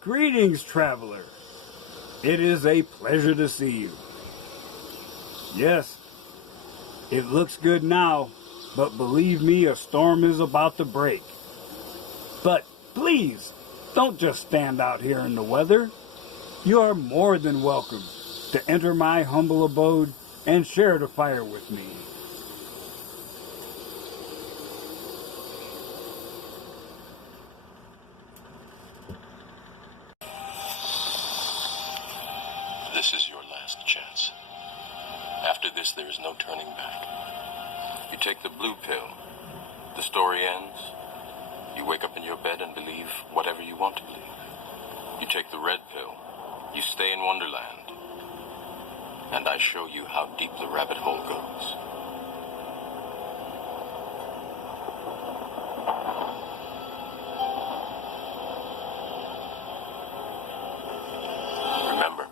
Greetings, traveler. It is a pleasure to see you. Yes, it looks good now, but believe me, a storm is about to break. But please, don't just stand out here in the weather. You are more than welcome to enter my humble abode and share the fire with me. This is your last chance. After this, there is no turning back. You take the blue pill. The story ends. You wake up in your bed and believe whatever you want to believe. You take the red pill. You stay in Wonderland. And I show you how deep the rabbit hole goes. Remember,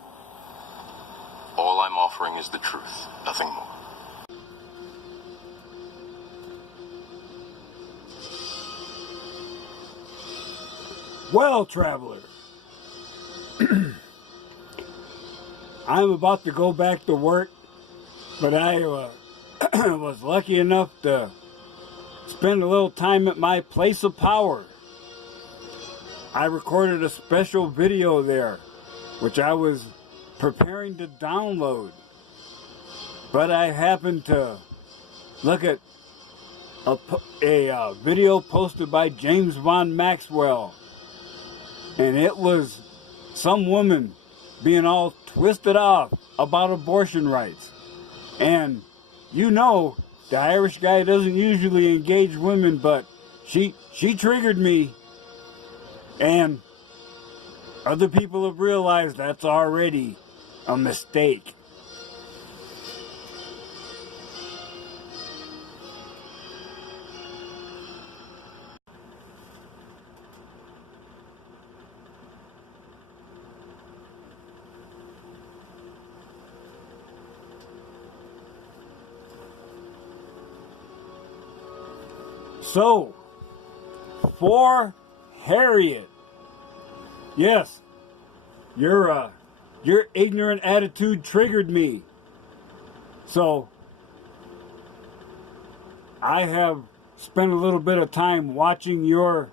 all I'm offering is the truth, nothing more. Well, traveler, I'm about to go back to work, but I was lucky enough to spend a little time at my place of power. I recorded a special video there, which I was preparing to download, but I happened to look at a video posted by James Von Maxwell, and it was some woman being all twisted off about abortion rights. And you know, the Irish guy doesn't usually engage women, but she triggered me. And other people have realized that's already a mistake. So, for Harriet, yes, your ignorant attitude triggered me. So, I have spent a little bit of time watching your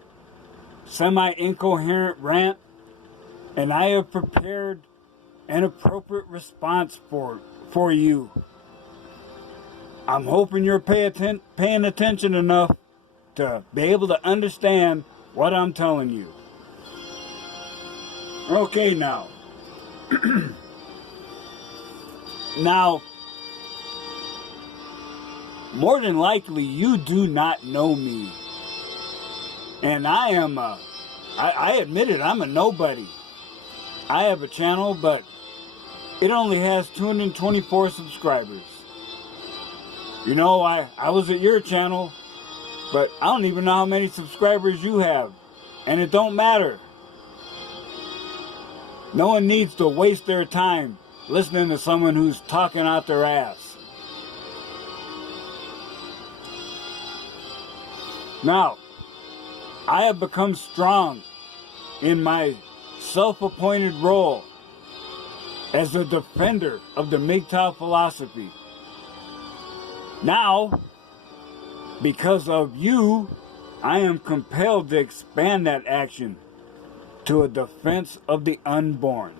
semi-incoherent rant, and I have prepared an appropriate response for you. I'm hoping you're paying attention enough to be able to understand what I'm telling you. Okay, now. Now, more than likely, you do not know me. And I am I admit it, I'm a nobody. I have a channel, but it only has 224 subscribers. You know, I was at your channel, but I don't even know how many subscribers you have. And it don't matter. No one needs to waste their time listening to someone who's talking out their ass. Now, I have become strong in my self-appointed role as a defender of the MGTOW philosophy. Now, because of you, I am compelled to expand that action to a defense of the unborn.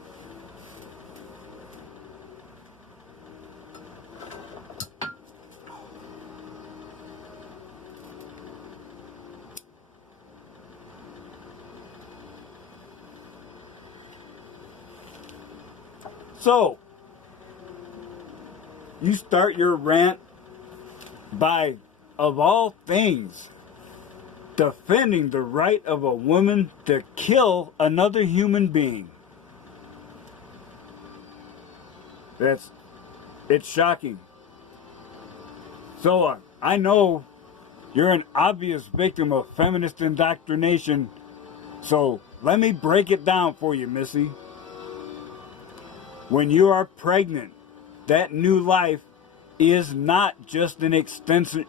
So, you start your rant by, of all things, defending the right of a woman to kill another human being. It's shocking. So, I know you're an obvious victim of feminist indoctrination, so let me break it down for you, Missy. When you are pregnant, that new life is not just an extension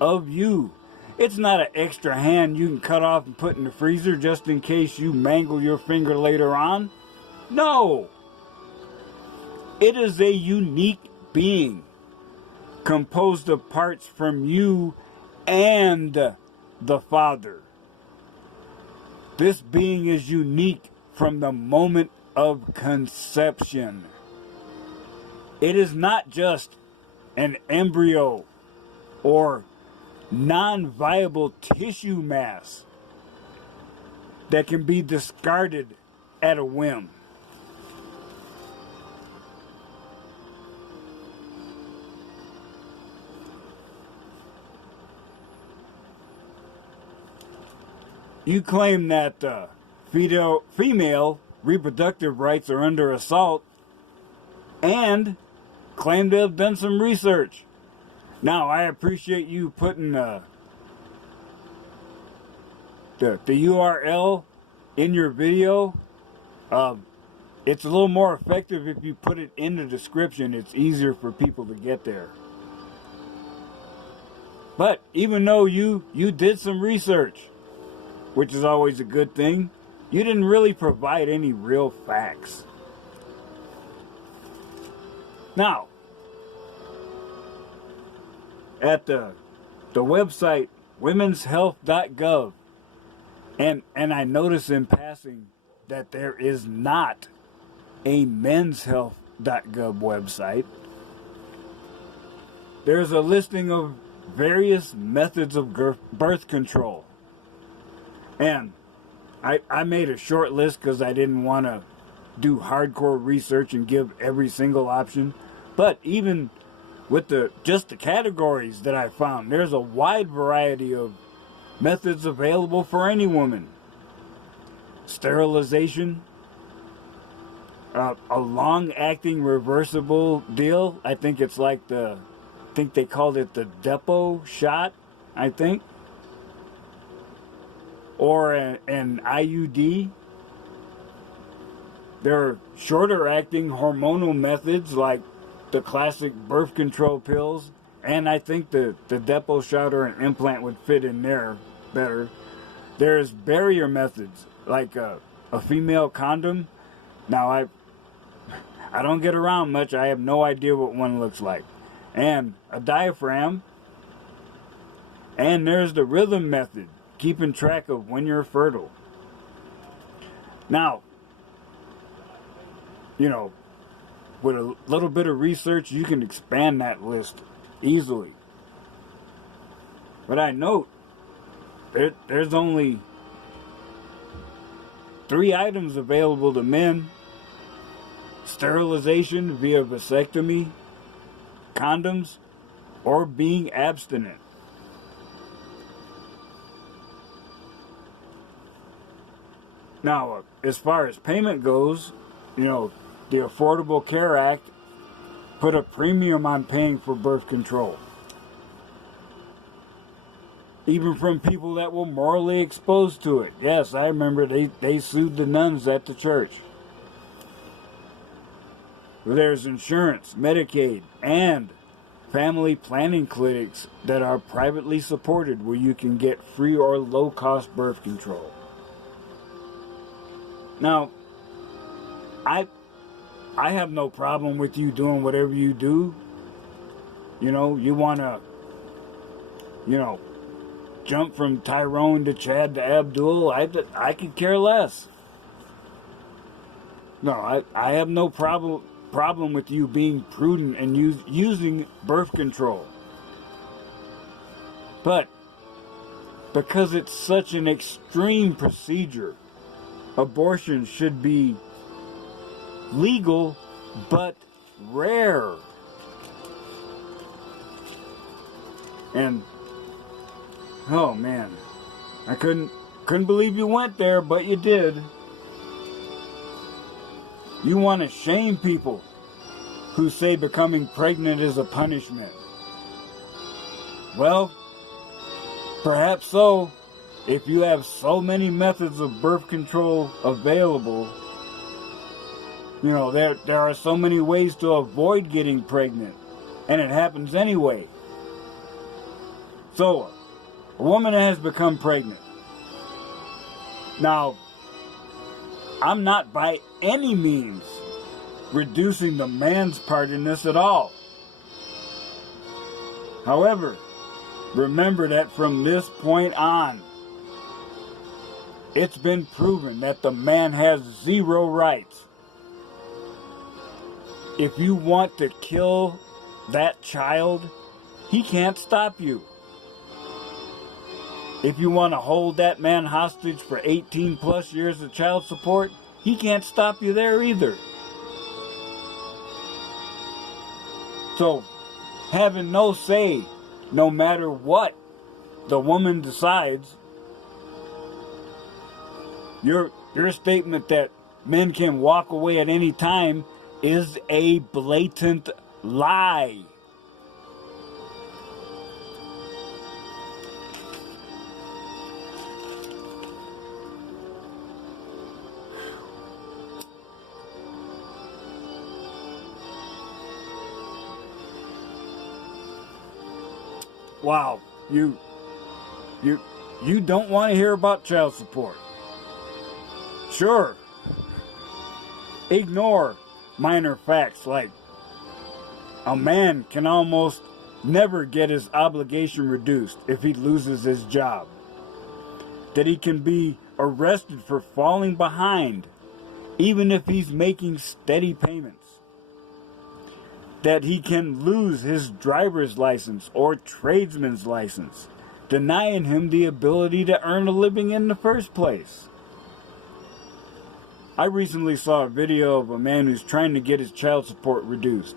of you. It's not an extra hand you can cut off and put in the freezer just in case you mangle your finger later on. No. It is a unique being composed of parts from you and the Father. This being is unique from the moment of conception. It is not just an embryo or non-viable tissue mass that can be discarded at a whim. You claim that female reproductive rights are under assault and claim to have done some research. Now, I appreciate you putting the URL in your video. It's a little more effective if you put it in the description. It's easier for people to get there. But even though you did some research, which is always a good thing, you didn't really provide any real facts. Now, at the website womenshealth.gov, and I notice in passing that there is not a menshealth.gov website. There's a listing of various methods of birth control. And I made a short list because I didn't want to do hardcore research and give every single option. But even with just the categories that I found, there's a wide variety of methods available for any woman. Sterilization, a long-acting reversible deal. I think it's like I think they called it the Depo shot, I think. Or an IUD. There are shorter acting hormonal methods like the classic birth control pills, and I think the Depo shot or an implant would fit in there better. There's barrier methods like a female condom. Now I don't get around much. I have no idea what one looks like. And a diaphragm. And there's the rhythm method, keeping track of when you're fertile. Now, with a little bit of research, you can expand that list easily. But I note there's only 3 items available to men: sterilization via vasectomy, condoms, or being abstinent. Now, as far as payment goes, the Affordable Care Act put a premium on paying for birth control. Even from people that were morally exposed to it. Yes, I remember they sued the nuns at the church. There's insurance, Medicaid, and family planning clinics that are privately supported where you can get free or low-cost birth control. Now, I have no problem with you doing whatever you do. You want to, jump from Tyrone to Chad to Abdul. I could care less. No, I have no problem with you being prudent and using birth control. But because it's such an extreme procedure, abortion should be legal but rare. And oh man, I couldn't believe you went there, but you did. You want to shame people who say becoming pregnant is a punishment. Well, perhaps so. If you have so many methods of birth control available, there are so many ways to avoid getting pregnant, and it happens anyway. So, A woman has become pregnant. Now, I'm not by any means reducing the man's part in this at all. However, remember that from this point on, it's been proven that the man has zero rights. If you want to kill that child, he can't stop you. If you want to hold that man hostage for 18 plus years of child support, he can't stop you there either. So, having no say, no matter what the woman decides, your statement that men can walk away at any time is a blatant lie. Wow, you don't want to hear about child support. Sure, ignore minor facts like a man can almost never get his obligation reduced if he loses his job. That he can be arrested for falling behind even if he's making steady payments. That he can lose his driver's license or tradesman's license, denying him the ability to earn a living in the first place. I recently saw a video of a man who's trying to get his child support reduced,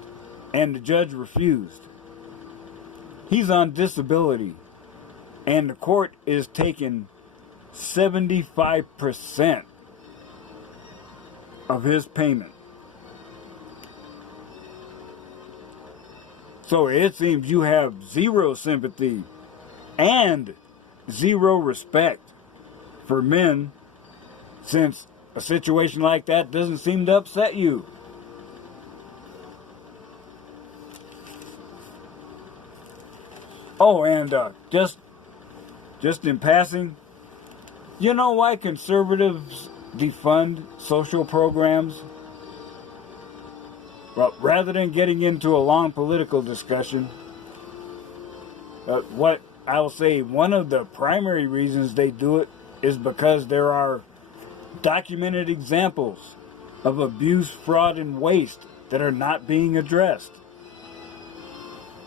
and the judge refused. He's on disability, and the court is taking 75% of his payment. So it seems you have zero sympathy and zero respect for men, since a situation like that doesn't seem to upset you. Oh, and just in passing, you know why conservatives defund social programs? Well, rather than getting into a long political discussion, what I'll say one of the primary reasons they do it is because there are documented examples of abuse, fraud, and waste that are not being addressed.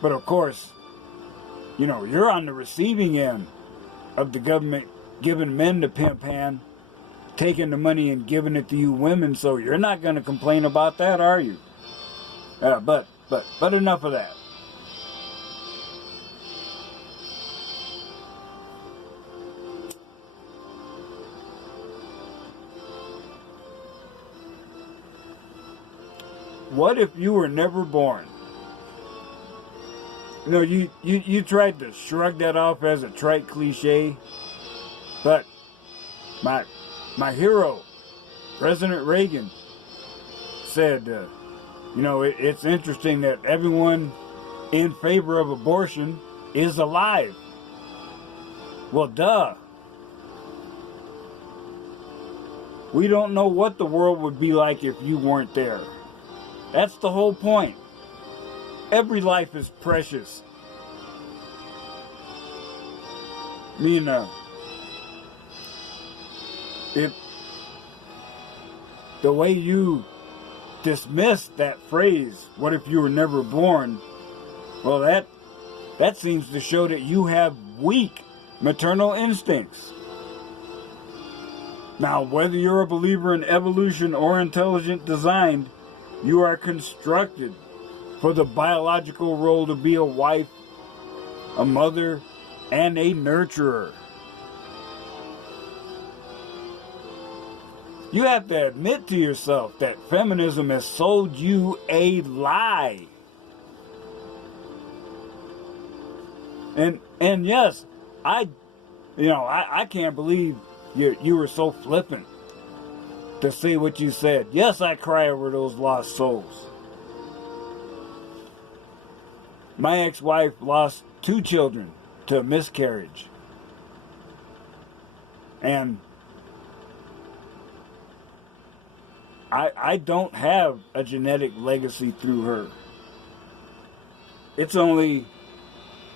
But of course, you know, you're on the receiving end of the government giving men the pimp hand, taking the money and giving it to you women, so you're not going to complain about that, are you? But enough of that. What if you were never born? You know, you tried to shrug that off as a trite cliche, but my hero, President Reagan, said, you know, it's interesting that everyone in favor of abortion is alive. Well, duh. We don't know what the world would be like if you weren't there. That's the whole point. Every life is precious. I mean, if the way you dismiss that phrase, what if you were never born? Well, that seems to show that you have weak maternal instincts. Now, whether you're a believer in evolution or intelligent design, you are constructed for the biological role to be a wife, a mother, and a nurturer. You have to admit to yourself that feminism has sold you a lie. And yes, I can't believe you were so flippant to say what you said. Yes, I cry over those lost souls. My ex-wife lost 2 children to miscarriage. And I don't have a genetic legacy through her. It's only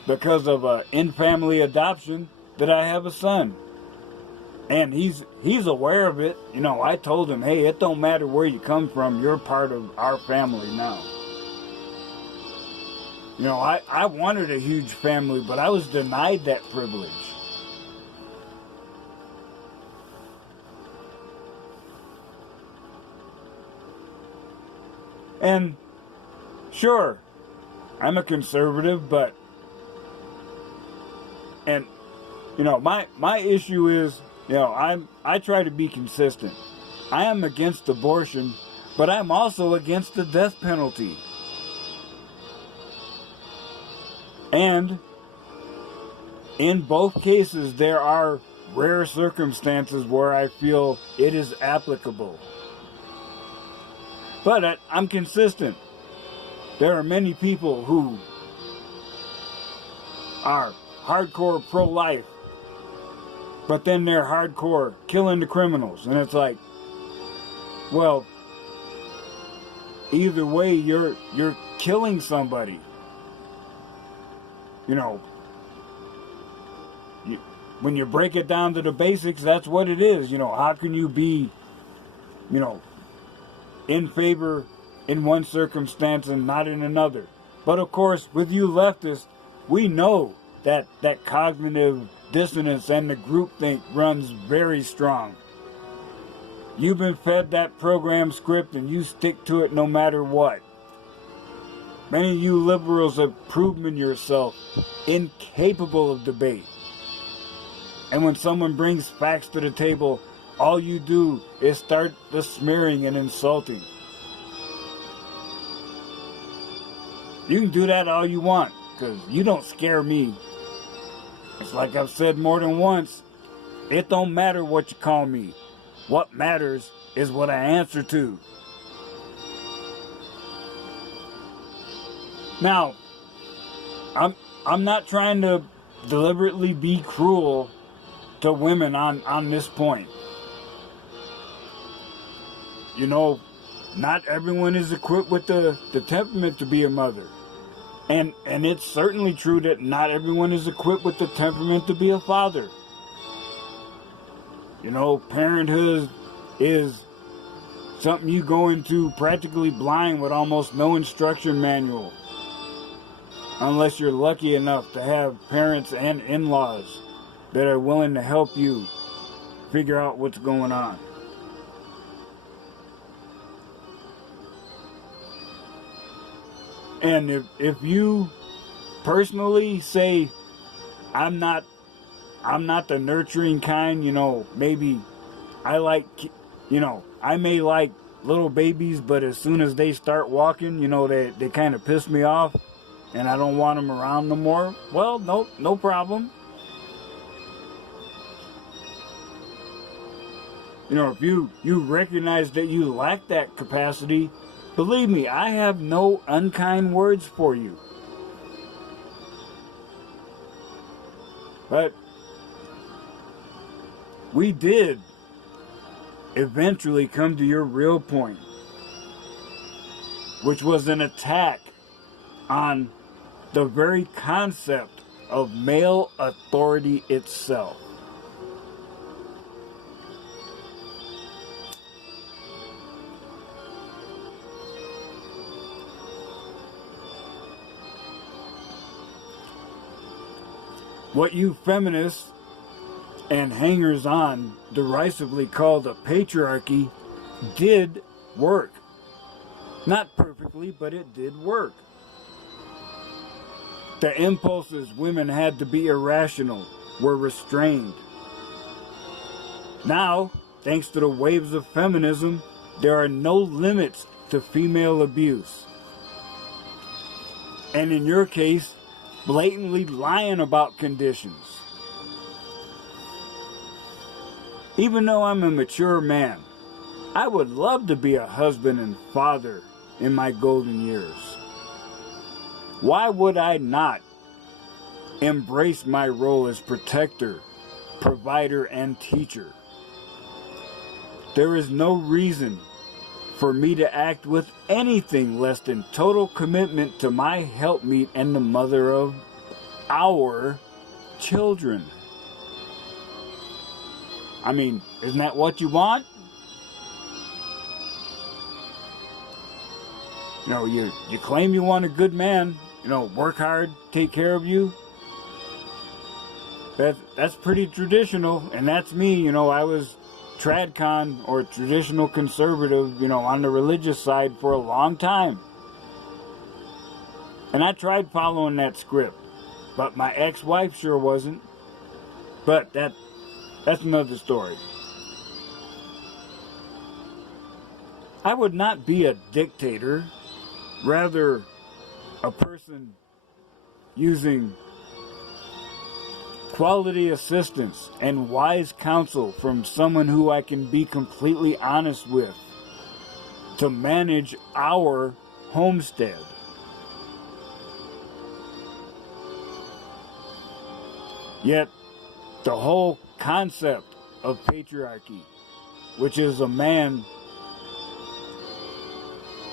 because of an in-family adoption that I have a son. And he's aware of it. You know, I told him, hey, it don't matter where you come from, you're part of our family now. You know, I wanted a huge family, but I was denied that privilege. And sure, I'm a conservative, but, and, you know, my issue is, you know, I try to be consistent. I am against abortion, but I'm also against the death penalty. And in both cases, there are rare circumstances where I feel it is applicable. But I'm consistent. There are many people who are hardcore pro-life, but then they're hardcore killing the criminals. And it's like, well, either way, you're killing somebody. You know, when you break it down to the basics, that's what it is. You know, how can you be, you know, in favor in one circumstance and not in another? But of course, with you leftists, we know that cognitive dissonance and the groupthink runs very strong. You've been fed that program script and you stick to it no matter what. Many of you liberals have proven yourself incapable of debate. And when someone brings facts to the table, all you do is start the smearing and insulting. You can do that all you want, because you don't scare me. It's like I've said more than once, it don't matter what you call me. What matters is what I answer to. Now, I'm not trying to deliberately be cruel to women on this point. You know, not everyone is equipped with the temperament to be a mother. And it's certainly true that not everyone is equipped with the temperament to be a father. You know, parenthood is something you go into practically blind with almost no instruction manual. Unless you're lucky enough to have parents and in-laws that are willing to help you figure out what's going on. And if you personally say, I'm not the nurturing kind, you know, maybe I like, you know, I may like little babies, but as soon as they start walking, you know, they kind of piss me off and I don't want them around no more. Well, no problem. You know, if you recognize that you lack that capacity, believe me, I have no unkind words for you. But we did eventually come to your real point, which was an attack on the very concept of male authority itself. What you feminists and hangers-on derisively call the patriarchy did work. Not perfectly, but it did work. The impulses women had to be irrational were restrained. Now, thanks to the waves of feminism, there are no limits to female abuse. And in your case, blatantly lying about conditions. Even though I'm a mature man, I would love to be a husband and father in my golden years. Why would I not embrace my role as protector provider, and teacher. There is no reason for me to act with anything less than total commitment to my helpmeet and the mother of our children. I mean, isn't that what you want? You know, you claim you want a good man, you know, work hard, take care of you. That's pretty traditional, and that's me. You know, I was tradcon, or traditional conservative, you know, on the religious side for a long time. And I tried following that script, but my ex-wife sure wasn't. But that's another story. I would not be a dictator, rather a person using quality assistance and wise counsel from someone who I can be completely honest with to manage our homestead. Yet, the whole concept of patriarchy, which is a man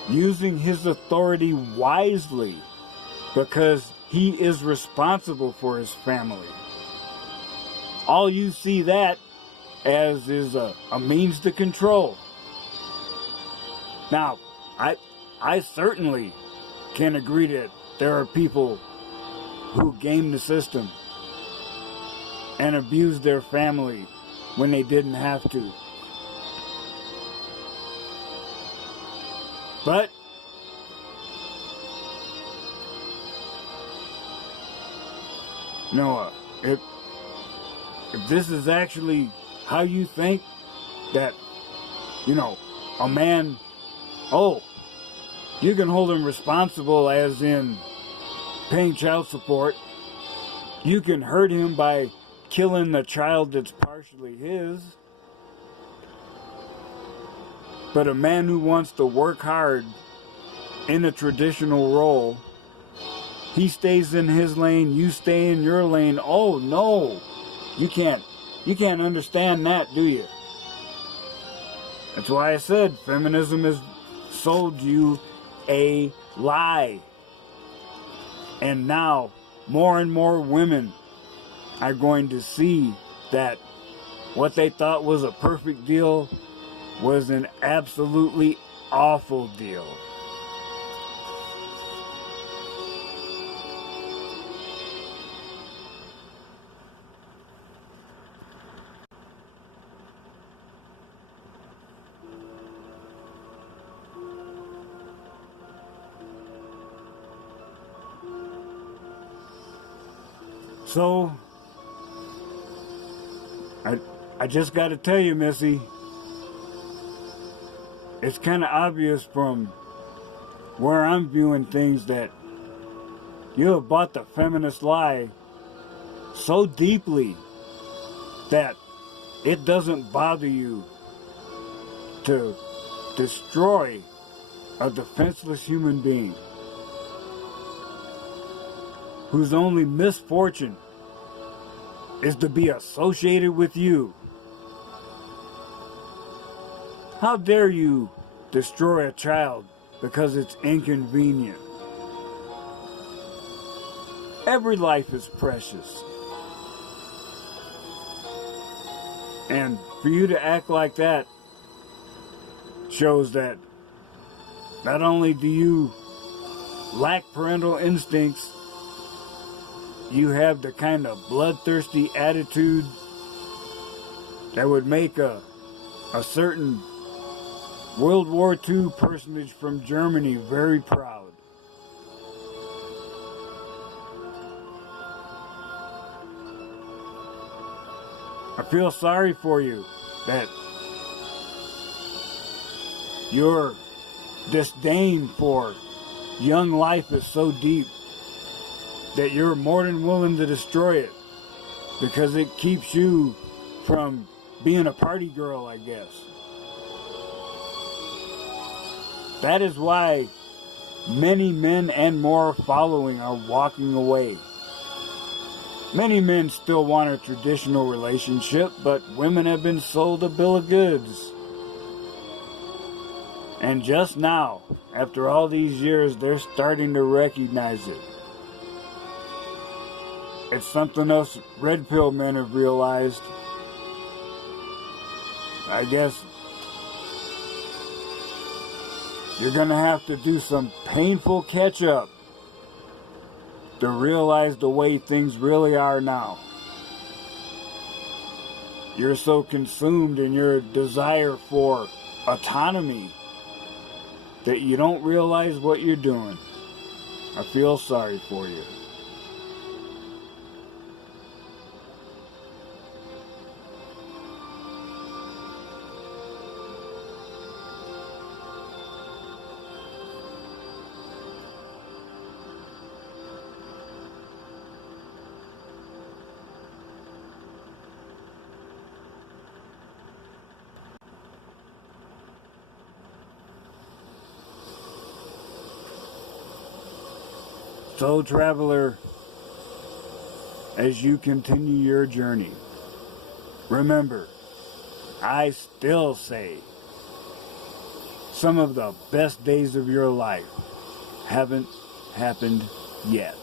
using his authority wisely because he is responsible for his family. All you see that as is a means to control. Now, I certainly can agree that there are people who game the system and abuse their family when they didn't have to. But Noah, if this is actually how you think that, you know, a man, oh, you can hold him responsible as in paying child support. You can hurt him by killing the child that's partially his. But a man who wants to work hard in a traditional role, he stays in his lane, you stay in your lane. Oh no, you can't understand that, do you? That's why I said feminism has sold you a lie. And now more and more women are going to see that what they thought was a perfect deal was an absolutely awful deal. So, I just got to tell you, Missy, it's kind of obvious from where I'm viewing things that you have bought the feminist lie so deeply that it doesn't bother you to destroy a defenseless human being whose only misfortune is to be associated with you. How dare you destroy a child because it's inconvenient? Every life is precious. And for you to act like that shows that not only do you lack parental instincts, you have the kind of bloodthirsty attitude that would make a certain World War II personage from Germany very proud. I feel sorry for you that your disdain for young life is so deep that you're more than willing to destroy it because it keeps you from being a party girl, I guess. That is why many men and more following are walking away. Many men still want a traditional relationship, but women have been sold a bill of goods. And just now, after all these years, they're starting to recognize it. It's something us red pill men have realized. I guess you're gonna have to do some painful catch up to realize the way things really are now. You're so consumed in your desire for autonomy that you don't realize what you're doing. I feel sorry for you. So, traveler, as you continue your journey, remember, I still say some of the best days of your life haven't happened yet.